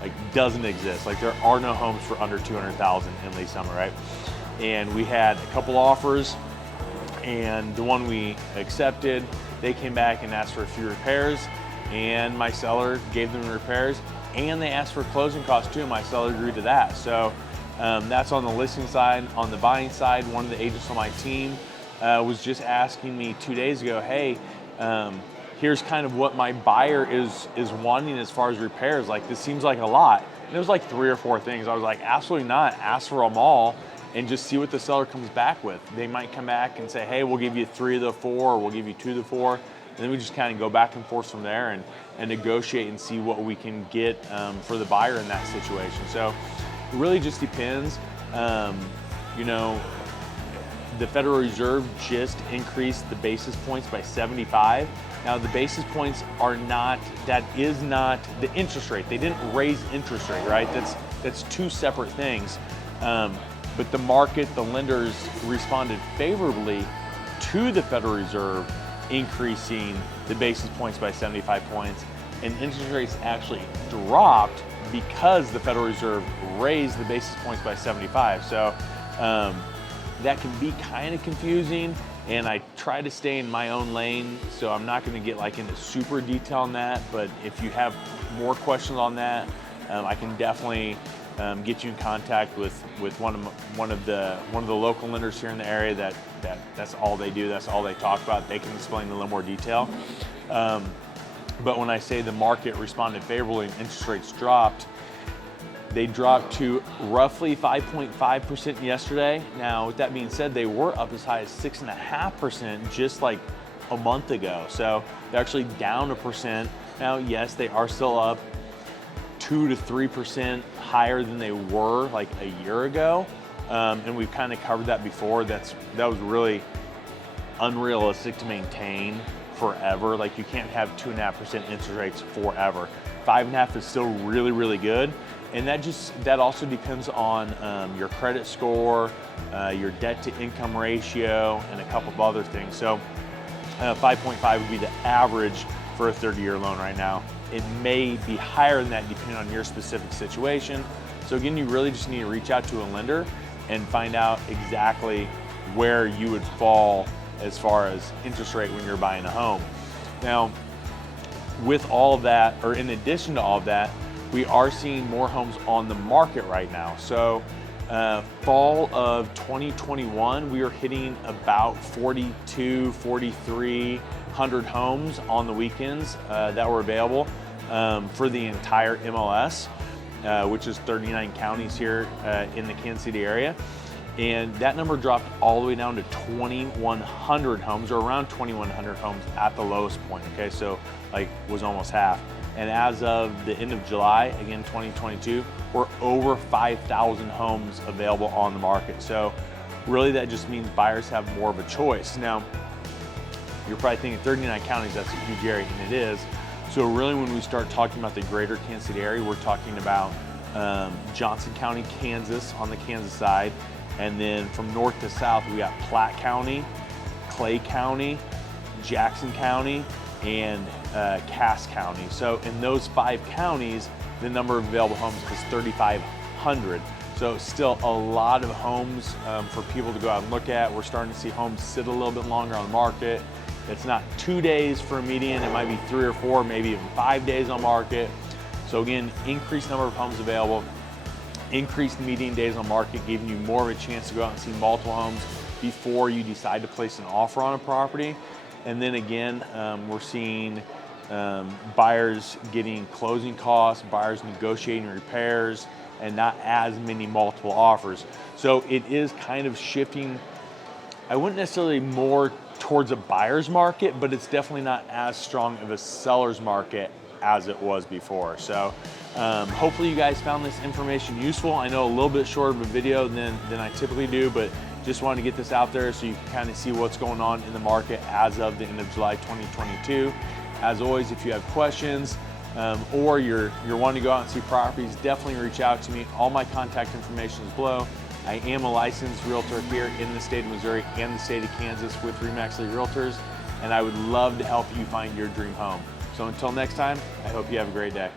like doesn't exist. Like there are no homes for under 200,000 in Lee Summit, right? And we had a couple offers, and the one we accepted, they came back and asked for a few repairs, and my seller gave them the repairs, and they asked for closing costs too, and my seller agreed to that. So that's on the listing side. On the buying side, one of the agents on my team was just asking me 2 days ago, hey, here's kind of what my buyer is wanting as far as repairs. Like, this seems like a lot. And it was like 3 or 4 things. I was like, absolutely not. Ask for them all and just see what the seller comes back with. They might come back and say, hey, we'll give you 3 of the 4, or we'll give you 2 of the 4. And then we just kind of go back and forth from there and negotiate and see what we can get for the buyer in that situation. So it really just depends. You know, the Federal Reserve just increased the basis points by 75. Now the basis points are not, that is not the interest rate. They didn't raise interest rate, right? That's 2 separate things. But the market, the lenders responded favorably to the Federal Reserve increasing the basis points by 75 points, and interest rates actually dropped because the Federal Reserve raised the basis points by 75. So that can be kind of confusing, and I try to stay in my own lane, so I'm not going to get like into super detail on that. But if you have more questions on that, I can definitely get you in contact with one of the local lenders here in the area that's all they do, that's all they talk about. They can explain in a little more detail. But when I say the market responded favorably and interest rates dropped, they dropped to roughly 5.5% yesterday. Now, with that being said, they were up as high as 6.5% just like a month ago. So they're actually down 1%. Now, yes, they are still up 2 to 3% higher than they were like a year ago. And we've kind of covered that before. That was really unrealistic to maintain forever. Like, you can't have 2.5% interest rates forever. 5.5 is still really, really good. And that also depends on your credit score, your debt to income ratio, and a couple of other things. So 5.5 would be the average for a 30-year loan right now. It may be higher than that depending on your specific situation. So again, you really just need to reach out to a lender and find out exactly where you would fall as far as interest rate when you're buying a home. Now, with all of that, or in addition to all of that, we are seeing more homes on the market right now. So fall of 2021, we were hitting about 4,300 homes on the weekends that were available for the entire MLS, which is 39 counties here in the Kansas City area. And that number dropped all the way down to 2,100 homes, or around 2,100 homes at the lowest point, okay? So like was almost half. And as of the end of July, again, 2022, we're over 5,000 homes available on the market. So really that just means buyers have more of a choice. Now, you're probably thinking 39 counties, that's a huge area, and it is. So really when we start talking about the greater Kansas City area, we're talking about Johnson County, Kansas on the Kansas side. And then from north to south, we got Platte County, Clay County, Jackson County, and Cass County. So in those 5 counties, the number of available homes is 3,500. So still a lot of homes for people to go out and look at. We're starting to see homes sit a little bit longer on the market. It's not 2 days for a median, it might be 3 or 4, maybe even 5 days on market. So again, increased number of homes available, increased median days on market, giving you more of a chance to go out and see multiple homes before you decide to place an offer on a property. And then again, we're seeing buyers getting closing costs, buyers negotiating repairs, and not as many multiple offers. So it is kind of shifting, I wouldn't necessarily more towards a buyer's market, but it's definitely not as strong of a seller's market as it was before. So hopefully you guys found this information useful. I know a little bit shorter of a video than I typically do, but just wanted to get this out there so you can kind of see what's going on in the market as of the end of July 2022. As always, if you have questions or you're wanting to go out and see properties, definitely reach out to me. All my contact information is below. I am a licensed realtor here in the state of Missouri and the state of Kansas with RE/MAX Realtors, and I would love to help you find your dream home. So until next time, I hope you have a great day.